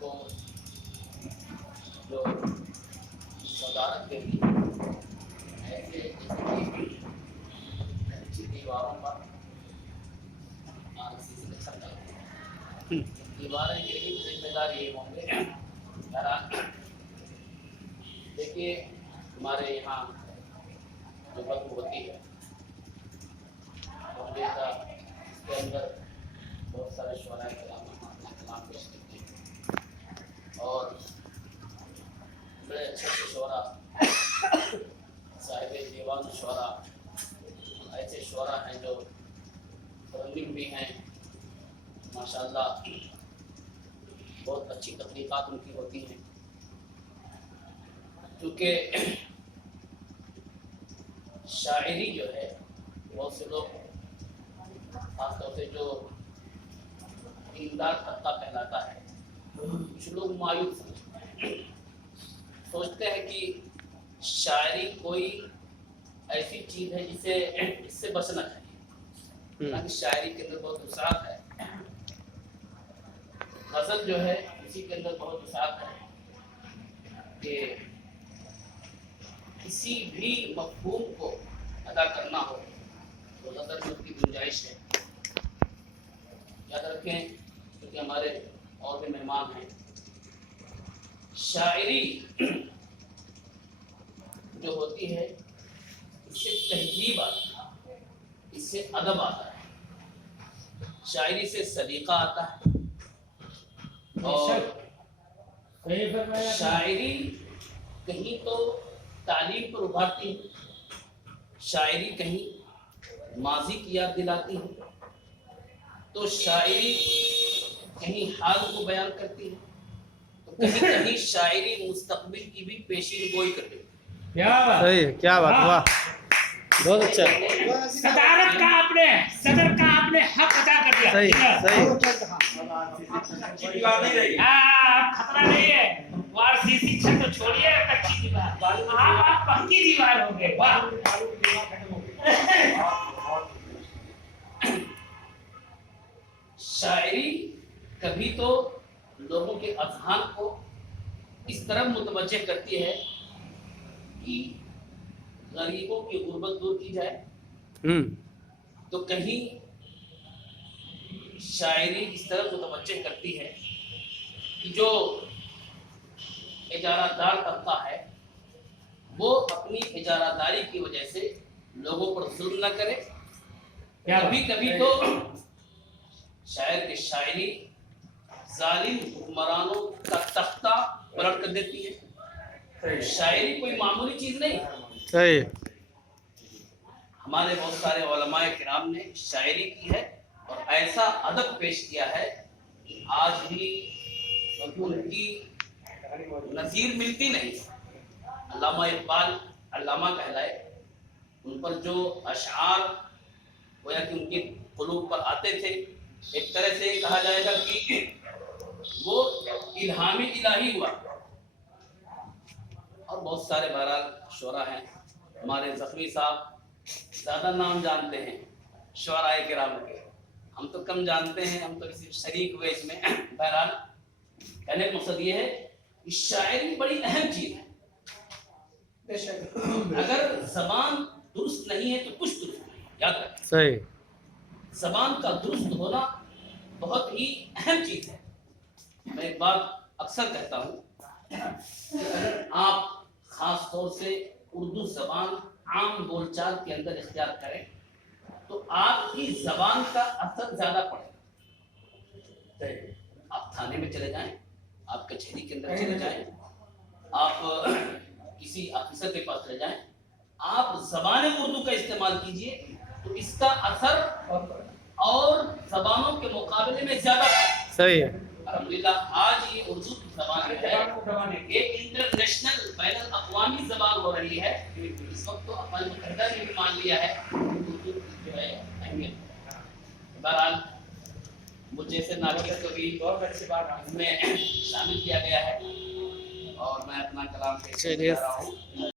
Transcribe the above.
کو جو صدارت کے لیے ایسے اچھی دیواروں پر RCC نے چھپا ہے، دیواریں گریں تو ذمہ دار یہ ہوں گے. دیکھیے ہمارے یہاں جو وقت ہوتی ہے اس کے اندر بہت سارے شعراء کرام اپنا کلام پیش کرتے ہیں اور بڑے اچھے اچھے شعراء صاحب دیوان شعراء ایسے شعراء ہیں جو رنگین بھی ہیں ماشاءاللہ، بہت اچھی تخلیقات ان کی ہوتی ہیں. کیونکہ شاعری جو ہے بہت سے لوگ خاص طور سے جو دیندار طبقہ کہلاتا ہے کچھ لوگ مایوس سوچتے ہیں کہ شاعری کوئی ایسی چیز ہے جس سے بچنا چاہیے. حالانکہ شاعری کے اندر بہت وسعت ہے، غزل جو ہے اسی کے اندر بہت وسعت ہے کہ کسی بھی مفہوم کو ادا کرنا ہو تو غزل میں اس کی گنجائش ہے. یاد رکھیں کیونکہ ہمارے اور بھی مہمان ہیں، شاعری جو ہوتی ہے اس سے تہذیب آتا ہے، اس سے ادب آتا ہے، شاعری سے سلیقہ آتا ہے. اور شاعری کہیں تو تعلیم پر ابھارتی ہے، شاعری کہیں ماضی کی یاد دلاتی ہے، تو شاعری کہیں حال کو بیان کرتی ہے، تو کہیں کہیں شاعری مستقبل کی بھی پیشین گوئی کرتی ہے. صحیح، کیا بات، واہ بہت اچھا. صدارت کا آپ نے حق ادا کر دیا. صحیح صحیح. خطرہ نہیں ہے. RCC چھت تو چھوڑیے، کچی دیوار، آپ پکی دیوار ہو گئے. واہ. شاعری کبھی تو لوگوں کے اذہان کو اس طرح متوجہ کرتی ہے کہ غریبوں کی غربت دور کی جائے، تو کہیں شاعری اس طرح متوجہ کرتی ہے کہ جو اجارہ دار طبقہ ہے وہ اپنی اجارہ داری کی وجہ سے لوگوں پر ظلم نہ کرے. کبھی کبھی تو شاعر کی شاعری ظالم حکمرانوں کا تختہ پلٹ کر دیتی ہے. شاعری کوئی معمولی چیز نہیں. صحیح. ہمارے بہت سارے علماء کرام نے شاعری کی ہے اور ایسا ادب پیش کیا ہے آج بھی ان کی نظیر ملتی نہیں. علامہ اقبال علامہ کہلائے، ان پر جو اشعار گویا کہ ان کے قلوب پر آتے تھے، ایک طرح سے کہا جائے گا کہ وہ الہام الہی ہوا. اور بہت سارے بہرحال شعراء ہیں. ہمارے زخمی صاحب زیادہ نام جانتے ہیں شعراء کرام کے، ہم تو کم جانتے ہیں، ہم تو کسی شریک ہوئے اس میں. بہرحال کہنے کا مقصد یہ ہے کہ شاعری بڑی اہم چیز ہے. اگر زبان درست نہیں ہے تو کچھ درست نہیں. یاد رکھیں، صحیح. زبان کا درست ہونا بہت ہی اہم چیز ہے. میں ایک بات اکثر کہتا ہوں کہ اگر آپ خاص طور سے اردو زبان عام بول چال کے اندر اختیار کریں تو آپ کی زبان کا اثر زیادہ پڑے گا. آپ تھانے میں چلے جائیں، آپ کچہری کے اندر چلے جائیں، آپ کسی آفیسر کے پاس چلے جائیں، آپ زبان اردو کا استعمال کیجئے تو اس کا اثر اور زبانوں کے مقابلے میں زیادہ ہے. صحیح. الحمدللہ آج یہ اردو کی زبان ہے، ایک انٹرنیشنل بین الاقوامی زبان ہو رہی ہے. اس وقت تو اقوام متحدہ نے بھی مان لیا ہے اردو جو ہے اہمیت. بہرحال مجھ جیسے ناقص کو بھی اس میں شامل کیا گیا ہے اور میں اپنا کلام پیش کرنے جا رہا ہوں.